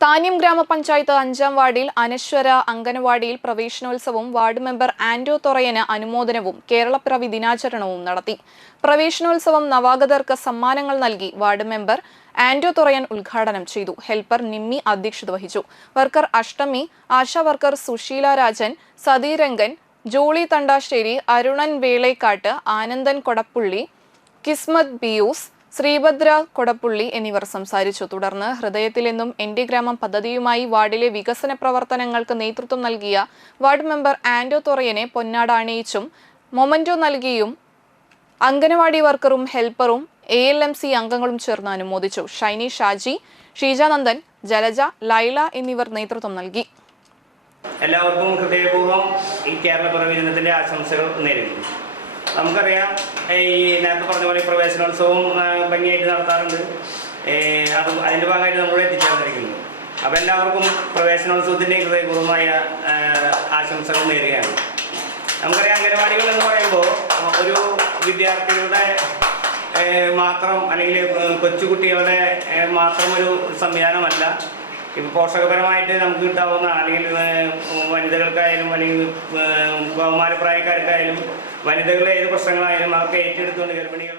താന്യം ഗ്രാമപഞ്ചായത്ത് അഞ്ചാം വാർഡിൽ അനശ്വര അംഗനവാടിയിൽ പ്രവേശനോത്സവവും വാർഡ് മെമ്പർ ആന്റോ തൊറയന് അനുമോദനവും കേരളപ്പിറവി ദിനാചരണവും നടത്തി. പ്രവേശനോത്സവം നവാഗതർക്ക് സമ്മാനങ്ങൾ നൽകി വാർഡ് മെമ്പർ ആന്റോ തൊറയൻ ഉദ്ഘാടനം ചെയ്തു. ഹെൽപ്പർ നിമ്മി അധ്യക്ഷത വഹിച്ചു. വർക്കർ അഷ്ടമി ആശാ വർക്കർ സുശീല രാജൻ സതീരംഗൻ ജോളി തണ്ടാശ്ശേരി അരുണൻ വേളേക്കാട്ട് ആനന്ദൻ കൊടപ്പുള്ളി കിസ്മത് ബിയൂസ് ശ്രീഭദ്ര കൊടപ്പുള്ളി എന്നിവർ സംസാരിച്ചു. തുടർന്ന് ഹൃദയത്തിൽ നിന്നും എന്റെ ഗ്രാമം പദ്ധതിയുമായി വാർഡിലെ വികസന പ്രവർത്തനങ്ങൾക്ക് നേതൃത്വം നൽകിയ വാർഡ് മെമ്പർ ആൻഡോ തൊറയനെ പൊന്നാട അണിയിച്ചും മൊമന്റോ നൽകിയും അംഗനവാടി വർക്കറും ഹെൽപ്പറും എ എൽ എം സി അംഗങ്ങളും ചേർന്ന് അനുമോദിച്ചു. ഷൈനി ഷാജി ഷീജാനന്ദൻ ജലജ ലൈല എന്നിവർ നേതൃത്വം നൽകി. എല്ലാവർക്കും ഹൃദയപൂർവം ഈ കേരള പ്രവചനത്തിന്റെ ആശംസകൾ നേരുന്നു. നമുക്കറിയാം ഈ നേരത്തെ പറഞ്ഞ പോലെ പ്രവേശനോത്സവം ഭംഗിയായിട്ട് നടത്താറുണ്ട്. അത് അതിന്റെ ഭാഗമായിട്ട് നമ്മൾ എത്തിച്ചേർന്നിരിക്കുന്നു. അപ്പോൾ എല്ലാവർക്കും പ്രവേശനോത്സവത്തിന്റെ ഹൃദയപൂർവമായ ആശംസകൾ നേരുകയാണ്. നമുക്കറിയാം അംഗനവാടികൾ എന്ന് പറയുമ്പോൾ ഒരു വിദ്യാർത്ഥികളുടെ മാത്രം അല്ലെങ്കിൽ കൊച്ചുകുട്ടികളുടെ മാത്രം ഒരു സംവിധാനമല്ല. ഇപ്പോൾ പോഷകപരമായിട്ട് നമുക്ക് കിട്ടാവുന്ന അല്ലെങ്കിൽ വനിതകൾക്കായാലും അല്ലെങ്കിൽ കൗമാരപ്രായക്കാർക്കായാലും വനിതകളുടെ ഏത് പ്രശ്നങ്ങളായാലും അവർക്ക് ഏറ്റെടുത്തുകൊണ്ട് ഗർഭിണികളുടെ